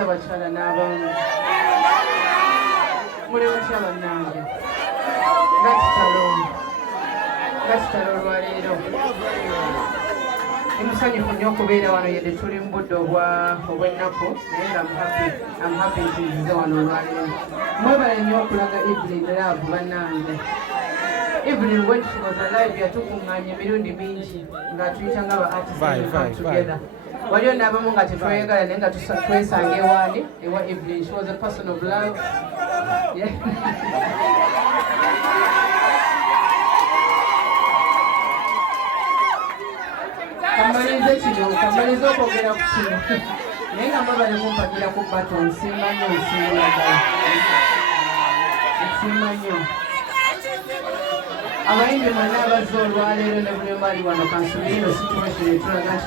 nziza bakyala n'abamu muli batya bannange nga kitalo olwaleero emusanyufu nnyo okubeera wano yedde tuli mu budde obw'ennaku naye nga I'm happy nti nzize wano olwaleero mwebale nnyo okulaga Evelyn Lagu bannange. Evelyn when she was alive yatukuŋŋaanya emirundi mingi nga tuyita nga ba artists together. Waliyo n'abamu nga tetweyagala naye nga twesanga ewaani ewa Evelyn. She was a person of love. Yeah. Kamalize okwogera ku kino naye nga mwebale kumpagira ku baton nsimba nnyo nsimba nnyo abayimbi mwenna abazze olwaleero ne buli mbali wano kansubirino situation etulaga nti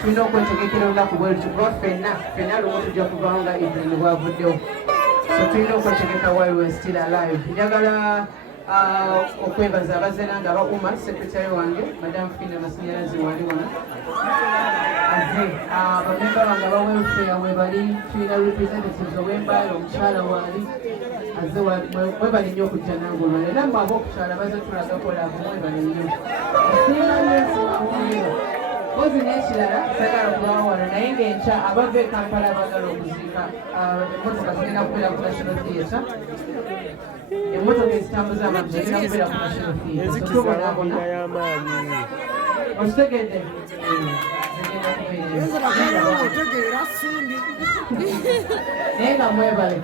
tulina okwetegekera olunaku bwe luti kuba ffenna lumu tujja kuvaho nga Evelyn bwavuddewo so tulina okwetegeka while we're still alive. Njagala okwebaza abazze nange abauma secretary wange Madam Fina Masanyalaze wali wano aze bamemba bange abawelfare webali tulina representatives ow'embaala omukyala waali aze mwebale nnyo okujja nange olwaleero nammwe ab'okukyala baze tulagako laavu mwebale nnyo asiimanyeesimamuliyo mpozi n'ekirala sagala kubawo wano naye ng'enkya abava e Kampala bagala okuziika emmotoka zigenda kubeera ku National Theatre. Emmotoka ezitambuza abantu zigenda kubeera ku National Theatre tubonabona okitegedde zigenda kubeera naye nga mwebale